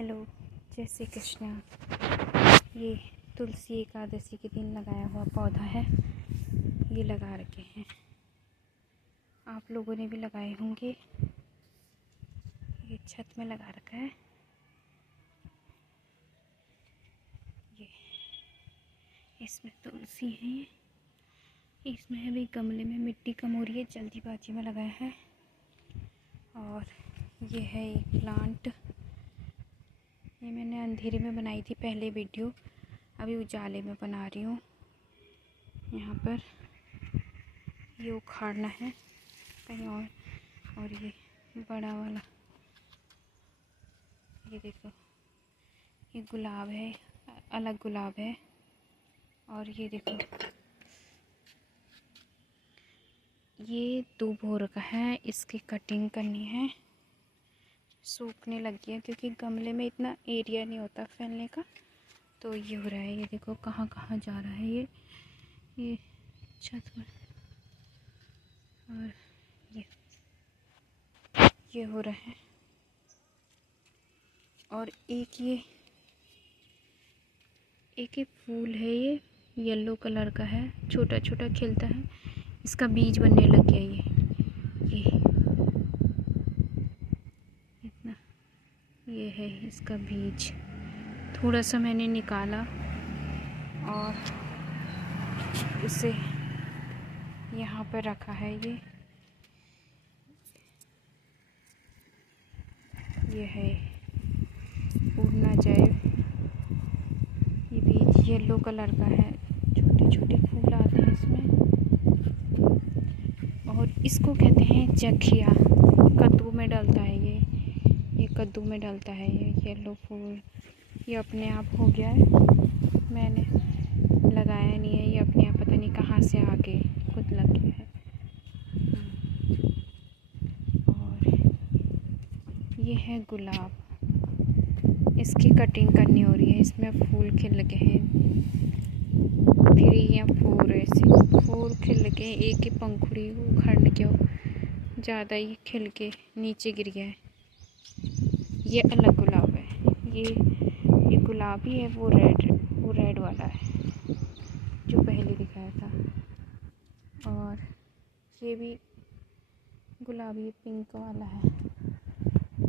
Hello, जय श्री कृष्णा। ये तुलसी एकादशी के दिन लगाया हुआ पौधा है, ये लगा रखे हैं। आप लोगों ने भी लगाए होंगे। ये छत में लगा रखा है। ये इसमें तुलसी है। इसमें अभी गमले में मिट्टी कम हो रही है, जल्दीबाजी में लगाया है। और ये है एक प्लांट। ये मैंने अंधेरे में बनाई थी पहले वीडियो, अभी उजाले में बना रही हूँ। यहाँ पर ये उखाड़ना है कहीं और ये बड़ा वाला, ये देखो, ये गुलाब है, अलग गुलाब है। और ये देखो, ये दूब हो रखा है, इसकी कटिंग करनी है। सूखने लगी है क्योंकि गमले में इतना एरिया नहीं होता फैलने का, तो ये हो रहा है। ये देखो कहाँ कहाँ जा रहा है ये छत में। और ये हो रहा है। और एक ये फूल है, ये येलो कलर का है, छोटा छोटा खिलता है। इसका बीज बनने लग गया ये इतना, ये है इसका बीज। थोड़ा सा मैंने निकाला और उसे यहाँ पर रखा है। ये है, उड़ ना जाए। ये बीज येलो कलर का है, छोटे छोटे फूल आते हैं इसमें। और इसको कहते हैं जखिया। कद्दू में डलता है ये कद्दू में डलता है ये येलो फूल। ये अपने आप हो गया है, मैंने लगाया नहीं है। ये अपने आप पता नहीं कहाँ से आके खुद लग गया है। और ये है गुलाब, इसकी कटिंग करनी हो रही है। इसमें फूल खिल लगे हैं, 3 या 4 ऐसे 4 खिल लगे हैं। एक ही पंखुड़ी उखड़ के ज़्यादा ही खिल के नीचे गिर गया है। ये अलग गुलाब है। ये गुलाबी है, वो रेड वाला है जो पहले दिखाया था। और ये भी गुलाबी पिंक वाला है।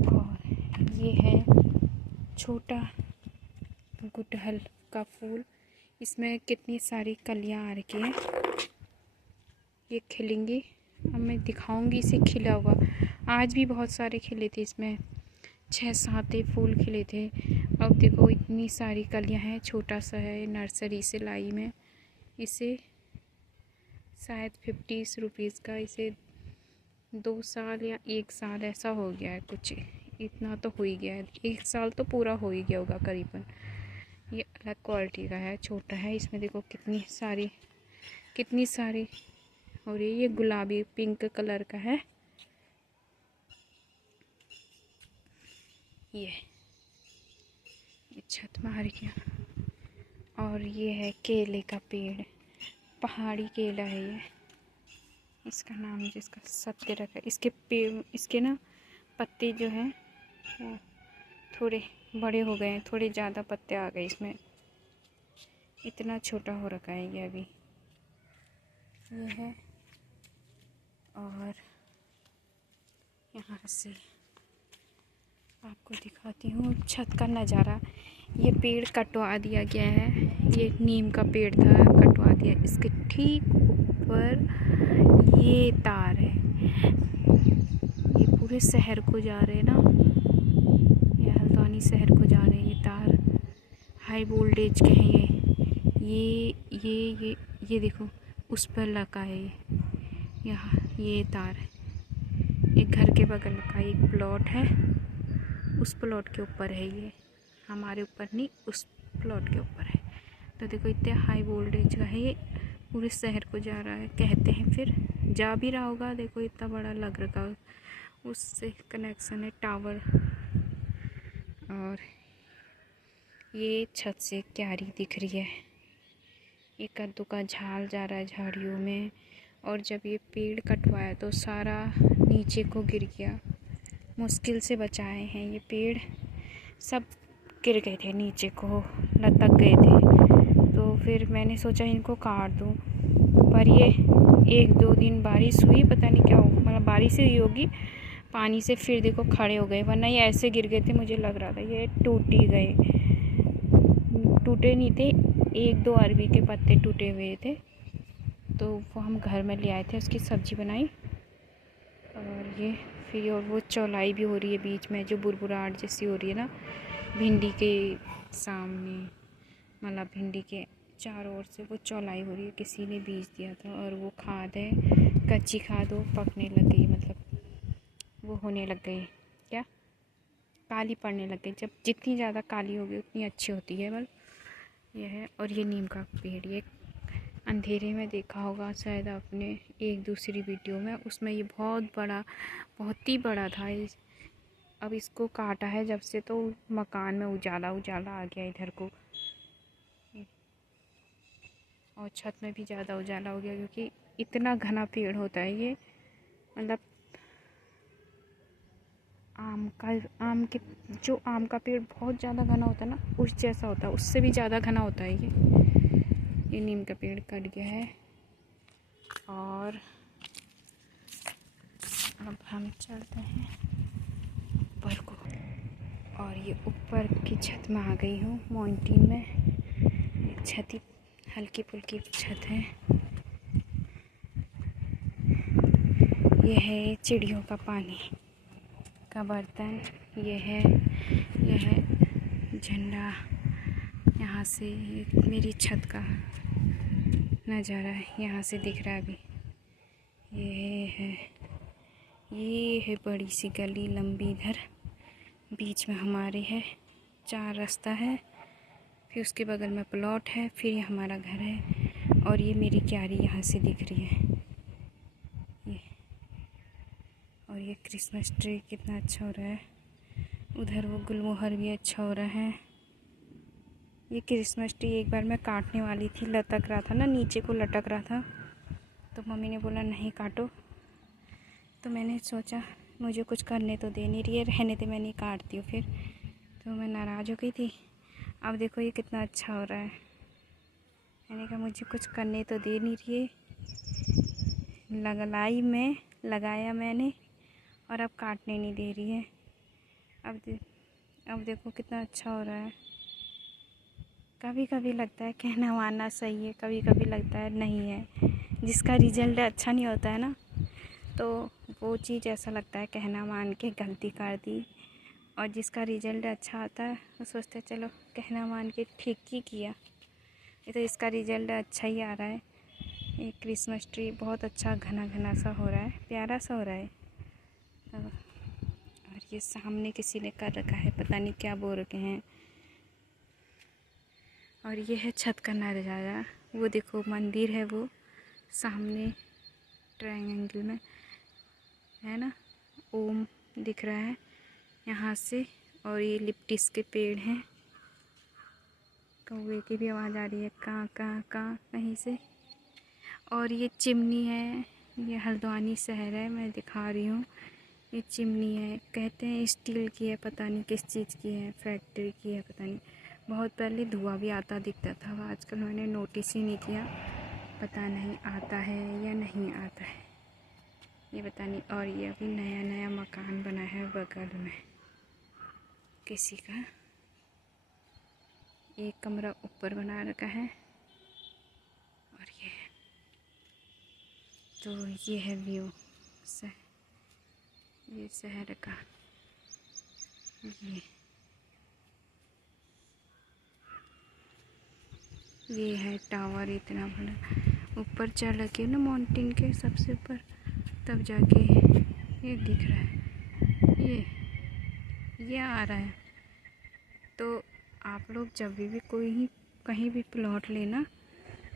और ये है छोटा गुड़हल का फूल। इसमें कितनी सारी कलियां आ रखी हैं, ये खिलेंगी। अब मैं दिखाऊंगी इसे खिला हुआ। आज भी बहुत सारे खिले थे, इसमें 6-7 फूल खिले थे। अब देखो इतनी सारी कलियां हैं। छोटा सा है, नर्सरी से लाई मैं इसे, शायद 50 रुपीज़ का। इसे 2 साल या 1 साल ऐसा हो गया है, कुछ इतना तो हो ही गया है। 1 साल तो पूरा हो ही गया होगा करीबन। ये अलग क्वालिटी का है, छोटा है। इसमें देखो कितनी सारी और ये गुलाबी पिंक कलर का है। ये छत में आ रही है। और ये है केले का पेड़, पहाड़ी केला है ये। इसका नाम जिसका सत्य रखा है। इसके ना पत्ते जो हैं वो थोड़े बड़े हो गए हैं, थोड़े ज़्यादा पत्ते आ गए इसमें। इतना छोटा हो रखा है ये अभी। ये है। और यहाँ से आपको दिखाती हूँ छत का नज़ारा। ये पेड़ कटवा दिया गया है, ये नीम का पेड़ था, कटवा दिया। इसके ठीक ऊपर ये तार है, ये पूरे शहर को जा रहे हैं ना, ये हल्द्वानी शहर को जा रहे हैं ये तार। हाई वोल्टेज के हैं ये देखो उस पर लगा है यहाँ ये तार है। एक घर के बगल का एक प्लॉट है, उस प्लॉट के ऊपर है ये, हमारे ऊपर नहीं, उस प्लॉट के ऊपर है। तो देखो इतने हाई वोल्टेज का है ये, पूरे शहर को जा रहा है कहते हैं। फिर जा भी रहा होगा, देखो इतना बड़ा लग रहा है। उससे कनेक्शन है टावर। और ये छत से क्यारी दिख रही है। ये कद्दू का झाड़ जा रहा है झाड़ियों में। और जब ये पेड़ कटवाया तो सारा नीचे को गिर गया, मुश्किल से बचाए हैं ये पेड़। सब गिर गए थे नीचे को, लटक गए थे। तो फिर मैंने सोचा इनको काट दूँ, पर ये 1-2 दिन बारिश हुई, पता नहीं क्या हो, मतलब बारिश हुई होगी पानी से, फिर देखो खड़े हो गए, वरना ये ऐसे गिर गए थे। मुझे लग रहा था ये टूट ही गए, टूटे नहीं थे, 1-2 अरबी के पत्ते टूटे हुए थे। तो वो हम घर में ले आए थे, उसकी सब्ज़ी बनाई। और ये फिर और वो चौलाई भी हो रही है बीच में, जो बुरबुराहट जैसी हो रही है ना, भिंडी के सामने, मतलब भिंडी के चारों ओर से वो चौलाई हो रही है। किसी ने बीज दिया था और वो खाद है, कच्ची खाद, वो पकने लग गई, मतलब वो होने लग गई, क्या काली पड़ने लग गई। जब जितनी ज़्यादा काली होगी उतनी अच्छी होती है। मतलब यह है। और ये नीम का पेड़, ये अंधेरे में देखा होगा शायद आपने एक दूसरी वीडियो में, उसमें ये बहुत ही बड़ा था। अब इसको काटा है जब से, तो मकान में उजाला आ गया इधर को, और छत में भी ज़्यादा उजाला हो गया, क्योंकि इतना घना पेड़ होता है ये। मतलब आम का पेड़ बहुत ज़्यादा घना होता है ना, उस जैसा होता है, उससे भी ज़्यादा घना होता है ये नीम का पेड़ कट गया है। और अब हम चलते हैं ऊपर को, और ये ऊपर की छत में आ गई हूँ, माउंटेन में। छत ही हल्की फुल्की छत है। ये है चिड़ियों का पानी का बर्तन, ये है झंडा। यहाँ से मेरी छत का नज़ारा है, यहाँ से दिख रहा है अभी। ये है बड़ी सी गली लंबी, इधर बीच में हमारे है, 4 रास्ता है, फिर उसके बगल में प्लॉट है, फिर ये हमारा घर है। और ये मेरी क्यारी यहाँ से दिख रही है ये। और ये क्रिसमस ट्री कितना अच्छा हो रहा है, उधर वो गुलमोहर भी अच्छा हो रहा है। ये क्रिसमस ट्री एक बार मैं काटने वाली थी, लटक रहा था ना, नीचे को लटक रहा था, तो मम्मी ने बोला नहीं काटो। तो मैंने सोचा मुझे कुछ करने तो दे नहीं रही है, रहने दे, मैं नहीं काटती हूँ। फिर तो मैं नाराज़ हो गई थी। अब देखो ये कितना अच्छा हो रहा है। मैंने कहा मुझे कुछ करने तो दे नहीं रही है, लगाया मैंने, और अब काटने नहीं दे रही है। अब देखो कितना अच्छा हो रहा है। कभी कभी लगता है कहना मानना सही है, कभी कभी लगता है नहीं है। जिसका रिजल्ट अच्छा नहीं होता है ना, तो वो चीज़ ऐसा लगता है कहना मान के गलती कर दी। और जिसका रिजल्ट अच्छा आता है वो सोचते हैं चलो कहना मान के ठीक ही किया। ये तो इसका रिजल्ट अच्छा ही आ रहा है। ये क्रिसमस ट्री बहुत अच्छा घना सा हो रहा है, प्यारा सा हो रहा है। और ये सामने किसी ने कर रखा है, पता नहीं क्या बोल रखे हैं। और ये है छत का नज़ारा, वो देखो मंदिर है, वो सामने ट्रायंगल में है ना, ओम दिख रहा है यहाँ से। और ये लिप्टिस के पेड़ हैं, कौवे की भी आवाज़ आ रही है, काँ काँ काँ कहीं से। और ये चिमनी है, ये हल्द्वानी शहर है, मैं दिखा रही हूँ। ये चिमनी है, कहते हैं स्टील की है, पता नहीं किस चीज़ की है, फैक्ट्री की है, पता नहीं। बहुत पहले धुआं भी आता दिखता था, आजकल मैंने नोटिस ही नहीं किया, पता नहीं आता है या नहीं आता है, ये पता नहीं। और ये अभी नया मकान बना है बगल में किसी का, एक कमरा ऊपर बना रखा है। और ये है व्यू ये शहर का। ये है टावर इतना बड़ा, ऊपर चढ़ के ना माउंटेन के सबसे ऊपर, तब जाके ये दिख रहा है। ये आ रहा है। तो आप लोग जब भी कहीं भी प्लॉट लेना,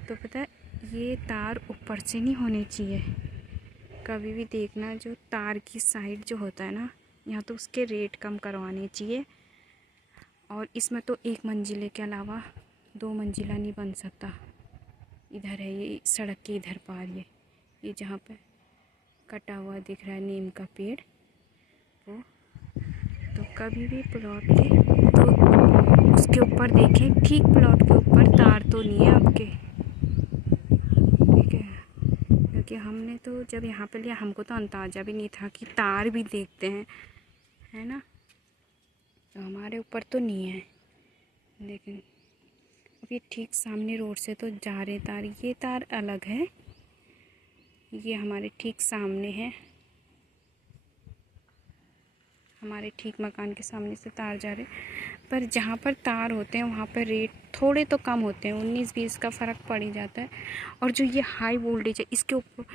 तो पता है ये तार ऊपर से नहीं होने चाहिए। कभी भी देखना, जो तार की साइड जो होता है ना, यहाँ तो उसके रेट कम करवाने चाहिए। और इसमें तो 1 मंजिले के अलावा 2 मंजिला नहीं बन सकता। इधर है ये सड़क के इधर पार, ये जहाँ पे कटा हुआ दिख रहा है नीम का पेड़, वो तो कभी भी प्लॉट ले तो इसके ऊपर देखें, ठीक प्लॉट के ऊपर तार तो नहीं है आपके, ठीक है, क्योंकि हमने तो जब यहाँ पे लिया हमको तो अंदाज़ा भी नहीं था कि तार भी देखते हैं, है ना। तो हमारे ऊपर तो नहीं है, लेकिन अब ये ठीक सामने रोड से तो जा रहे तार, ये तार अलग है, ये हमारे ठीक सामने है, हमारे ठीक मकान के सामने से तार जा रहे। पर जहाँ पर तार होते हैं वहाँ पर रेट थोड़े तो कम होते हैं, 19-20 का फ़र्क पड़ ही जाता है। और जो ये हाई वोल्टेज है इसके ऊपर,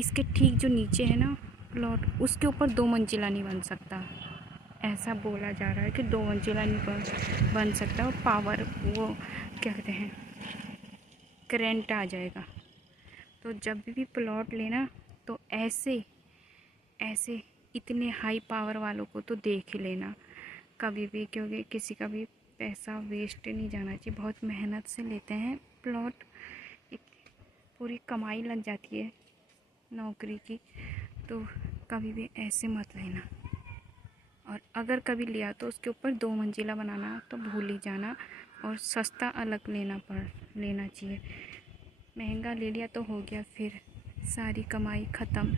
इसके ठीक जो नीचे है ना प्लॉट, उसके ऊपर 2 मंजिला नहीं बन सकता, ऐसा बोला जा रहा है कि 2 मंजिला नहीं बन सकता, और पावर वो क्या कहते हैं करंट आ जाएगा। तो जब भी प्लॉट लेना तो ऐसे इतने हाई पावर वालों को तो देख ही लेना कभी भी, क्योंकि किसी का भी पैसा वेस्ट नहीं जाना चाहिए। बहुत मेहनत से लेते हैं प्लॉट, एक पूरी कमाई लग जाती है नौकरी की, तो कभी भी ऐसे मत लेना। और अगर कभी लिया तो उसके ऊपर 2 मंजिला बनाना तो भूल ही जाना, और सस्ता अलग लेना चाहिए। महंगा ले लिया तो हो गया, फिर सारी कमाई ख़त्म।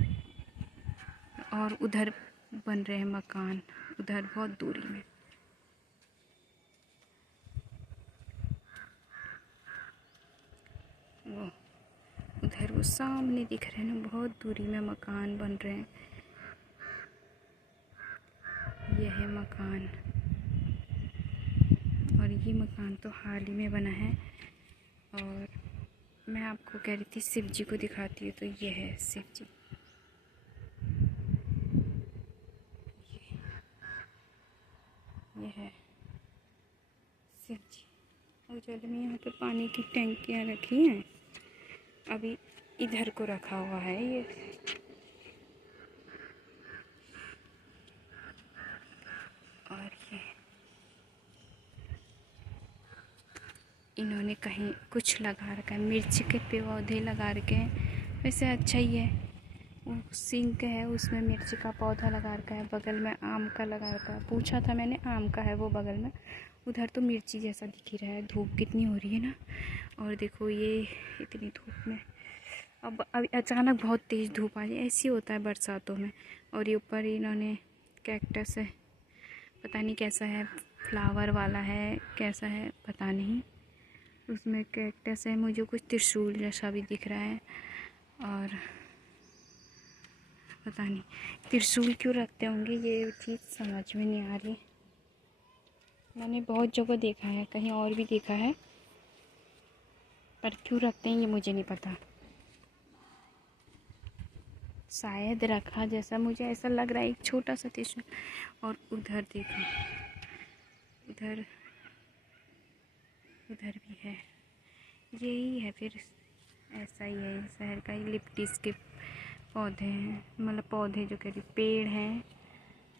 और उधर बन रहे हैं मकान, उधर बहुत दूरी में, वो उधर वो सामने दिख रहे हैं ना, बहुत दूरी में मकान बन रहे हैं। यह है मकान, और ये मकान तो हाल ही में बना है। और मैं आपको कह रही थी शिव जी को दिखाती हूँ, तो ये है शिव जी, ये है शिव जी। और चलो में यहाँ पे पानी की टंकियाँ रखी हैं, अभी इधर को रखा हुआ है ये, और ये इन्होंने कहीं कुछ लगा रखा है, मिर्च के पौधे लगा रखे हैं। वैसे अच्छा ही है, वो सिंक है उसमें मिर्च का पौधा लगा रखा है, बगल में आम का लगा रखा है। पूछा था मैंने, आम का है वो बगल में, उधर तो मिर्ची जैसा दिख ही रहा है। धूप कितनी हो रही है ना, और देखो ये इतनी धूप में अब अचानक बहुत तेज़ धूप आ जाए, ऐसी होता है बरसातों में। और ये ऊपर इन्होंने कैक्टस है, पता नहीं कैसा है, फ्लावर वाला है कैसा है पता नहीं, उसमें कैक्टस है। मुझे कुछ त्रिशूल जैसा भी दिख रहा है, और पता नहीं त्रिशूल क्यों रखते होंगे, ये चीज़ समझ में नहीं आ रही। मैंने बहुत जगह देखा है, कहीं और भी देखा है, पर क्यों रखते हैं ये मुझे नहीं पता। शायद रखा जैसा मुझे ऐसा लग रहा है, एक छोटा सा त्रिशूल। और उधर देखो, उधर भी है, यही है फिर, ऐसा ही है शहर का ही। लिप्टिस के पौधे हैं, मतलब पौधे जो कह रही, पेड़ हैं।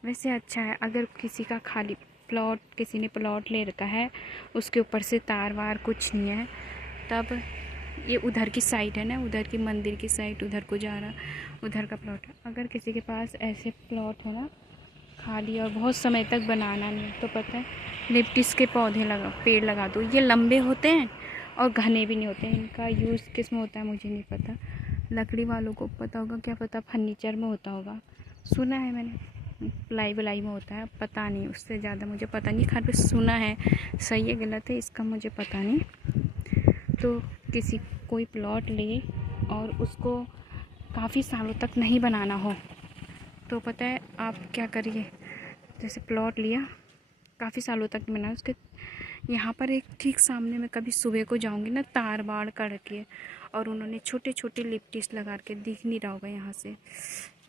वैसे अच्छा है, अगर किसी का खाली प्लॉट, किसी ने प्लॉट ले रखा है, उसके ऊपर से तार वार कुछ नहीं है, तब ये उधर की साइड है ना, उधर की मंदिर की साइड, उधर को जा रहा, उधर का प्लॉट है। अगर किसी के पास ऐसे प्लॉट है ना खाली, और बहुत समय तक बनाना नहीं, तो पता है लिप्टिस के पेड़ लगा दो। ये लंबे होते हैं और घने भी नहीं होते हैं, इनका यूज़ किस में होता है मुझे नहीं पता, लकड़ी वालों को पता होगा, क्या पता फर्नीचर में होता होगा, सुना है मैंने प्लाई वलाई में होता है, पता नहीं, उससे ज़्यादा मुझे पता नहीं, खैर सुना है, सही है गलत है इसका मुझे पता नहीं। तो कोई प्लॉट ले और उसको काफ़ी सालों तक नहीं बनाना हो, तो पता है आप क्या करिए, जैसे प्लॉट लिया काफ़ी सालों तक बना, उसके यहाँ पर एक ठीक सामने में कभी सुबह को जाऊँगी ना, तार बाड़ करके, और उन्होंने छोटे छोटे लिप्टिस लगा के, दिख नहीं रहा होगा यहाँ से,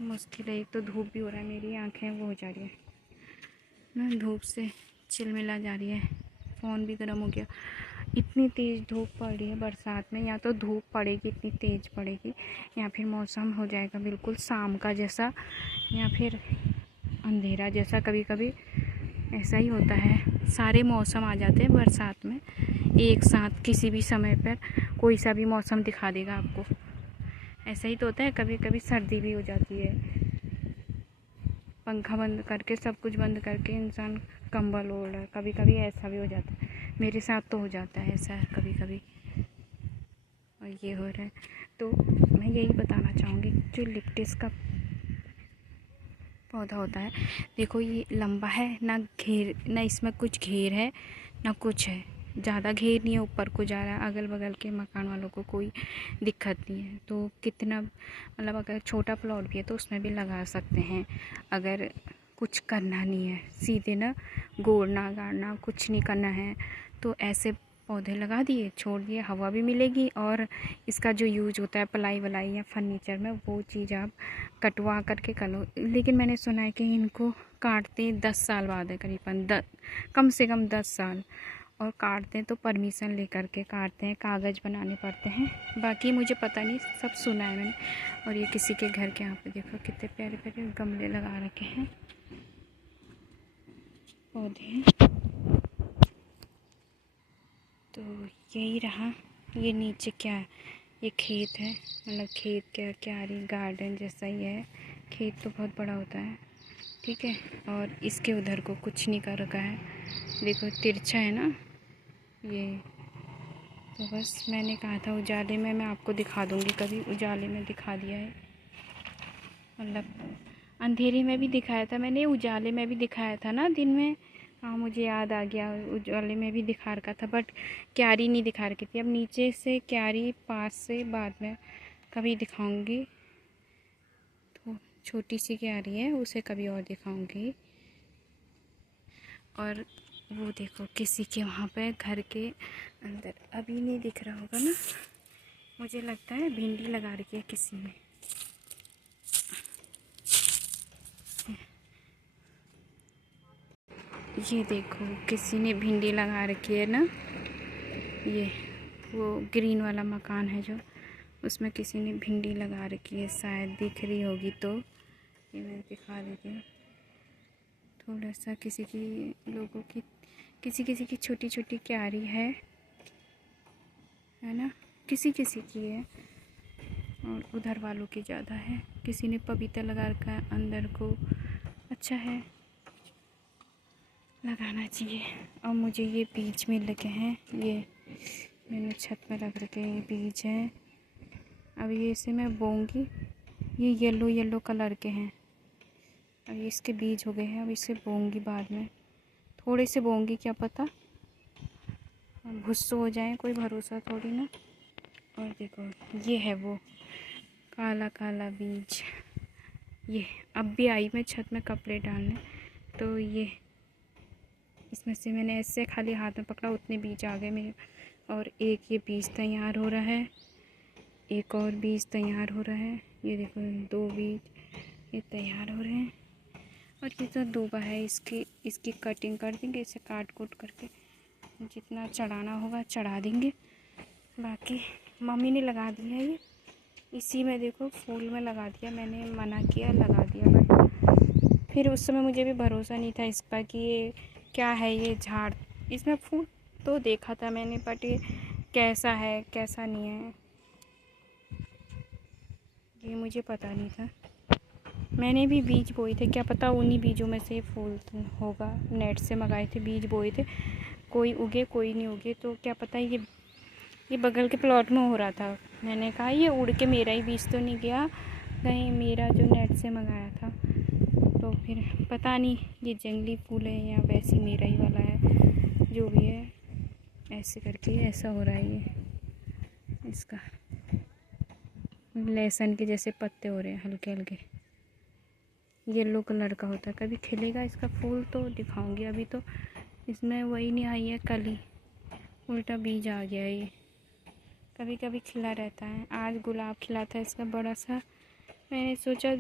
मुश्किल है। एक तो धूप भी हो रहा है, मेरी आँखें वो हो जा रही है ना, धूप से चिलमिला जा रही है, फ़ोन भी गर्म हो गया। इतनी तेज़ धूप पड़ रही है बरसात में, या तो धूप पड़ेगी इतनी तेज़ पड़ेगी, या फिर मौसम हो जाएगा बिल्कुल शाम का जैसा, या फिर अंधेरा जैसा, कभी कभी ऐसा ही होता है। सारे मौसम आ जाते हैं बरसात में एक साथ, किसी भी समय पर कोई सा भी मौसम दिखा देगा आपको, ऐसा ही तो होता है। कभी कभी सर्दी भी हो जाती है, पंखा बंद करके, सब कुछ बंद करके इंसान कंबल ओढ़ रहा है। कभी कभी ऐसा भी हो जाता है, मेरे साथ तो हो जाता है ऐसा कभी कभी, और ये हो रहा है। तो मैं यही बताना चाहूँगी, जो लिप्टिस का पौधा होता है, देखो ये लंबा है, ना घेर, ना इसमें कुछ घेर है ना कुछ है, ज़्यादा घेर नहीं है, ऊपर को जा रहा है, अगल बगल के मकान वालों को कोई दिक्कत नहीं है। तो कितना मतलब अगर छोटा प्लॉट भी है तो उसमें भी लगा सकते हैं, अगर कुछ करना नहीं है, सीधे ना गोड़ना गाड़ना कुछ नहीं करना है, तो ऐसे पौधे लगा दिए, छोड़ दिए, हवा भी मिलेगी, और इसका जो यूज होता है प्लाई वलाई या फर्नीचर में, वो चीज़ आप कटवा करके कर लो। लेकिन मैंने सुना है कि इनको काटते 10 साल बाद है, करीबन कम से कम 10 साल, और काटते हैं तो परमिशन लेकर के काटते हैं, कागज़ बनाने पड़ते हैं, बाकी मुझे पता नहीं, सब सुना है मैंने। और ये किसी के घर के यहाँ पे देखो कितने प्यारे प्यारे गमले लगा रखे हैं, पौधे हैं। तो यही रहा, ये नीचे क्या है, ये खेत है, मतलब खेत क्या क्यारी गार्डन जैसा ही है, खेत तो बहुत बड़ा होता है, ठीक है। और इसके उधर को कुछ नहीं कर रखा है, देखो तिरछा है ना ये। तो बस मैंने कहा था उजाले में मैं आपको दिखा दूँगी, कभी उजाले में दिखा दिया है, मतलब अंधेरे में भी दिखाया था मैंने, उजाले में भी दिखाया था ना दिन में। हाँ मुझे याद आ गया, उजाले में भी दिखा रखा था, बट क्यारी नहीं दिखा रखी थी। अब नीचे से क्यारी पास से बाद में कभी दिखाऊंगी, तो छोटी सी क्यारी है, उसे कभी और दिखाऊंगी। और वो देखो किसी के वहाँ पे घर के अंदर, अभी नहीं दिख रहा होगा ना, मुझे लगता है भिंडी लगा रखी है किसी ने। ये देखो किसी ने भिंडी लगा रखी है ना, ये वो ग्रीन वाला मकान है जो, उसमें किसी ने भिंडी लगा रखी है, शायद दिख रही होगी तो ये मैं दिखा देती हूँ थोड़ा सा। किसी की लोगों की किसी किसी की छोटी छोटी क्यारी है ना, किसी किसी की है, और उधर वालों की ज़्यादा है। किसी ने पपीता लगा रखा है अंदर को, अच्छा है, लगाना चाहिए। और मुझे ये बीज मिल रखे हैं, ये मैंने छत में रख रखे हैं, ये बीज हैं। अब ये इसे मैं बोऊंगी, ये येलो येलो कलर के हैं, अब ये इसके बीज हो गए हैं, अब इसे बोऊंगी बाद में, थोड़े से बोऊंगी, क्या पता भुस्सो हो जाए, कोई भरोसा थोड़ी ना। और देखो ये है वो काला काला बीज, ये अब भी आई मैं छत में कपड़े डालने, तो ये इसमें से मैंने ऐसे खाली हाथ में पकड़ा, उतने बीज आ गए मेरे। और एक ये बीज तैयार हो रहा है, एक और बीज तैयार हो रहा है, ये देखो 2 बीज ये तैयार हो रहे हैं। और ये तो दूबा है, इसकी कटिंग कर देंगे, इसे काट कूट करके जितना चढ़ाना होगा चढ़ा देंगे। बाकी मम्मी ने लगा दिया है, ये इसी में देखो फूल में लगा दिया, मैंने मना किया लगा दिया, बट फिर उस समय मुझे भी भरोसा नहीं था इस पर कि ये क्या है, ये झाड़, इसमें फूल तो देखा था मैंने, बट ये कैसा है कैसा नहीं है ये मुझे पता नहीं था। मैंने भी बीज बोए थे, क्या पता उन्हीं बीजों में से फूल होगा, नेट से मंगाए थे बीज, बोए थे, कोई उगे कोई नहीं उगे, तो क्या पता ये बगल के प्लॉट में हो रहा था। मैंने कहा ये उड़ के मेरा ही बीज तो नहीं गया कहीं, मेरा जो नेट से मंगाया था, तो फिर पता नहीं ये जंगली फूल है या वैसे मेरा ही वाला है, जो भी है ऐसे करके ऐसा हो रहा है। ये इसका लहसुन के जैसे पत्ते हो रहे हैं हल्के हल्के, येलो कलर का होता है, कभी खिलेगा इसका फूल तो दिखाऊंगी। अभी तो इसमें वही नहीं आई है, कल ही उल्टा बीज आ गया है। ये कभी कभी खिला रहता है, आज गुलाब खिला था इसका बड़ा सा, मैंने सोचा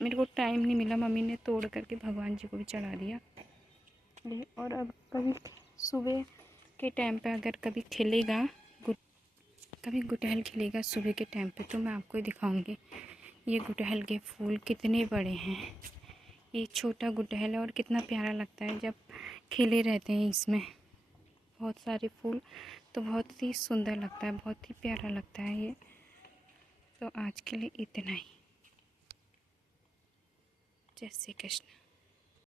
मेरे को टाइम नहीं मिला, मम्मी ने तोड़ करके भगवान जी को भी चढ़ा दिया। और अब कभी सुबह के टाइम पे अगर कभी खिलेगा, कभी गुड़हल खिलेगा सुबह के टाइम पे, तो मैं आपको दिखाऊंगी। ये गुड़हल के फूल कितने बड़े हैं, ये छोटा गुड़हल है और कितना प्यारा लगता है जब खिले रहते हैं इसमें बहुत सारे फूल, तो बहुत ही सुंदर लगता है, बहुत ही प्यारा लगता है ये। तो आज के लिए इतना ही, जय श्री कृष्ण।